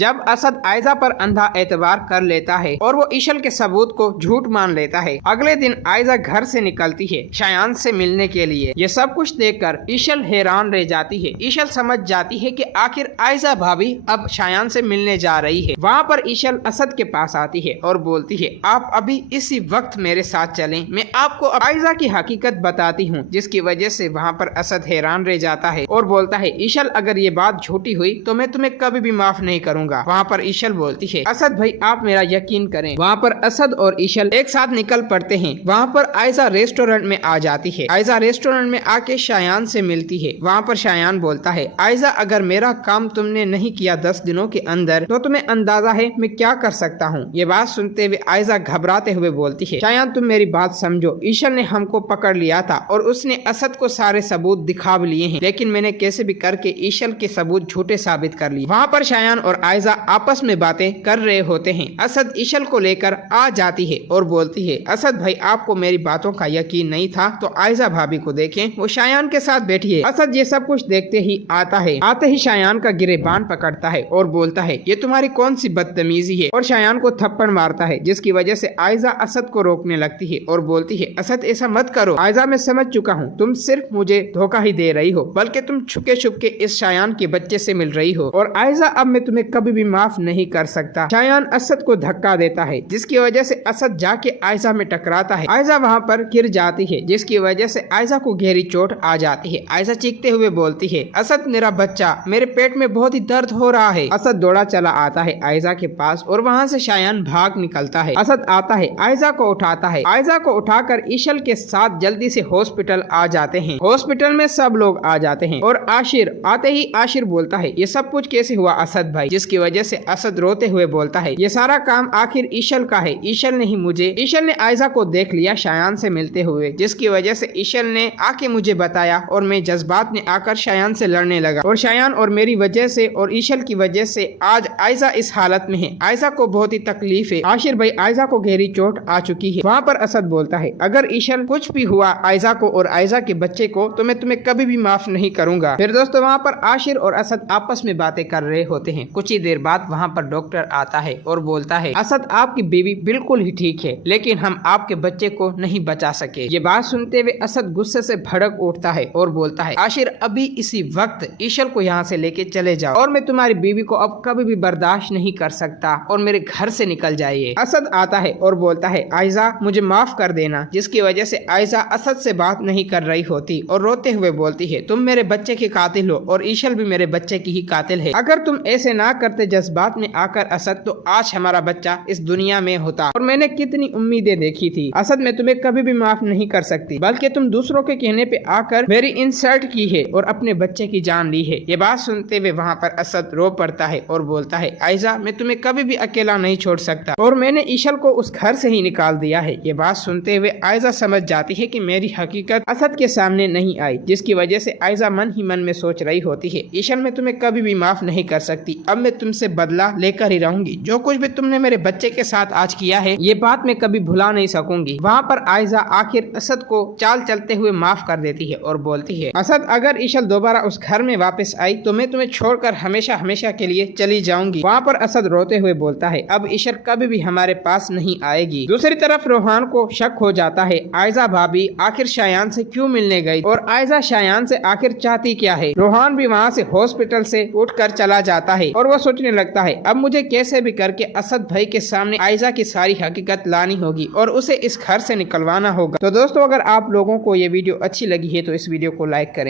जब असद आयजा पर अंधा एतबार कर लेता है और वो ईशल के सबूत को झूठ मान लेता है। अगले दिन आयजा घर से निकलती है शायान से मिलने के लिए। ये सब कुछ देखकर ईशल हैरान रह जाती है। ईशल समझ जाती है कि आखिर आयजा भाभी अब शायान से मिलने जा रही है। वहाँ पर ईशल असद के पास आती है और बोलती है, आप अभी इसी वक्त मेरे साथ चलें, मैं आपको आयजा की हकीकत बताती हूँ। जिसकी वजह से वहाँ पर असद हैरान रह जाता है और बोलता है, ईशल अगर ये बात झूठी हुई तो मैं तुम्हें कभी भी माफ नहीं करूँगा। वहाँ पर ईशल बोलती है, असद भाई आप मेरा यकीन करें। वहाँ पर असद और ईशल एक साथ निकल पड़ते हैं। वहाँ पर आयजा रेस्टोरेंट में आ जाती है। आयजा रेस्टोरेंट में आके शायान से मिलती है। वहाँ पर शायान बोलता है, आयजा अगर मेरा काम तुमने नहीं किया 10 दिनों के अंदर तो तुम्हें अंदाजा है मैं क्या कर सकता हूँ। ये बात सुनते हुए आयजा घबराते हुए बोलती है, शायान तुम मेरी बात समझो, ईशल ने हमको पकड़ लिया था और उसने असद को सारे सबूत दिखा भी लिए हैं, लेकिन मैंने कैसे भी करके ईशल के सबूत झूठे साबित कर लिए। वहाँ पर शायान और आयजा आपस में बातें कर रहे होते हैं। असद ईशल को लेकर आ जाती है और बोलती है, असद भाई आपको मेरी बातों का यकीन नहीं था तो आयजा भाभी को देखें, वो शायान के साथ बैठी है। असद ये सब कुछ देखते ही आता है। आते ही शायान का गिरेबान पकड़ता है और बोलता है, ये तुम्हारी कौन सी बदतमीजी है, और शायान को थप्पड़ मारता है। जिसकी वजह से आयजा असद को रोकने लगती है और बोलती है, असद ऐसा मत करो, आयजा मैं समझ चुका हूँ, तुम सिर्फ मुझे धोखा ही दे रही हो, बल्कि तुम छुपके छुपके इस शायान के बच्चे से मिल रही हो, और आयजा अब मैं तुम्हें कभी भी माफ नहीं कर सकता। शायान असद को धक्का देता है जिसकी वजह से असद जाके आयजा में टकराता है। आयजा वहाँ पर गिर जाती है जिसकी वजह से आयजा को गहरी चोट आ जाती है। आयजा चीखते हुए बोलती है, असद मेरा बच्चा, मेरे पेट में बहुत ही दर्द हो रहा है। असद दौड़ा चला आता है आयजा के पास और वहाँ से शायान भाग निकलता है। असद आता है, आयजा को उठाता है। आयजा को उठाकर ईशल के साथ जल्दी से हॉस्पिटल आ जाते हैं। हॉस्पिटल में सब लोग आ जाते हैं और आशिर आते ही आशिर बोलता है, ये सब कुछ कैसे हुआ असद भाई। जिसकी वजह से असद रोते हुए बोलता है, ये सारा काम आखिर ईशल का है, ईशल ने ही मुझे, ईशल ने आयजा को देख लिया शायान से मिलते हुए, जिसकी वजह से ईशल ने आके मुझे बताया और मैं जज्बात में आकर शायान से लड़ने लगा, और शायान और मेरी वजह से और ईशल की वजह से आज आयजा इस हालत में है। आयजा को बहुत ही तकलीफ है। आशिर भाई आयजा को गहरी चोट आ चुकी है। वहाँ पर असद बोलता है, अगर ईशल कुछ भी हुआ आयजा को और आयजा के बच्चे को तो मैं तुम्हें कभी भी माफ नहीं करूंगा। फिर दोस्तों वहाँ पर आशिर और असद आपस में बातें कर रहे होते हैं। कुछ ही देर बाद वहाँ पर डॉक्टर आता है और बोलता है, असद आपकी बीवी बिल्कुल ही ठीक है, लेकिन हम आपके बच्चे को नहीं बचा सके। ये बात सुनते हुए असद गुस्से से भड़क उठता है और बोलता है, आशिर अभी इसी वक्त ईशल को यहाँ से लेके चले जाओ, और मैं तुम्हारी बीवी को अब कभी भी बर्दाश्त नहीं कर सकता, और मेरे घर से निकल जाइए। असद आता है और बोलता है, आयजा मुझे माफ कर देना। जिसकी वजह से आयजा असद से बात नहीं कर रही होती और रोते हुए बोलती है, तुम मेरे बच्चे के कातिल हो और ईशल भी मेरे बच्चे की ही कातिल है। अगर तुम ऐसे ना करते जज्बात में आकर असद, तो आज हमारा बच्चा इस दुनिया में होता, और मैंने कितनी उम्मीदें देखी थी। असद मैं तुम्हें कभी भी माफ नहीं कर सकती, बल्कि तुम दूसरों के कहने पे आकर मेरी इंसल्ट की है और अपने बच्चे की जान ली है। ये बात सुनते हुए वहाँ पर असद रो पड़ता है और बोलता है, आयजा मैं तुम्हें कभी भी अकेला नहीं छोड़ सकता, और मैंने ईशल को उस घर से ही निकाल दिया है। ये बात सुनते हुए आयजा समझ जाती है कि मेरी हकीकत असद के सामने नहीं आई। जिसकी वजह से आयजा मन ही मन में सोच रही होती है, ईशल मैं तुम्हें कभी भी माफ नहीं कर सकती, अब मैं तुमसे बदला लेकर ही रहूंगी। जो कुछ भी तुमने मेरे बच्चे के साथ आज किया है ये बात मैं कभी भुला नहीं सकूंगी। वहाँ पर आयजा आखिर असद को चाल चलते हुए माफ कर देती है और बोलती है, असद अगर ईशल दोबारा उस घर में वापस आई तो मैं तुम्हें छोड़कर हमेशा हमेशा के लिए चली जाऊंगी। वहाँ पर असद रोते हुए बोलता है, अब ईशल कभी भी हमारे पास नहीं आएगी। दूसरी तरफ रोहान को शक हो जाता है, आयजा भाभी आखिर शायान से क्यों मिलने गई, और आयजा शायान से आखिर चाहती क्या है। रोहान भी वहाँ से हॉस्पिटल से उठकर चला जाता है और वो सोचने लगता है, अब मुझे कैसे भी करके असद भाई के सामने आयजा की सारी हकीकत लानी होगी और उसे इस घर से निकलवाना होगा। तो दोस्तों अगर आप लोगों को ये वीडियो अच्छी लगी है तो इस वीडियो को लाइक करें।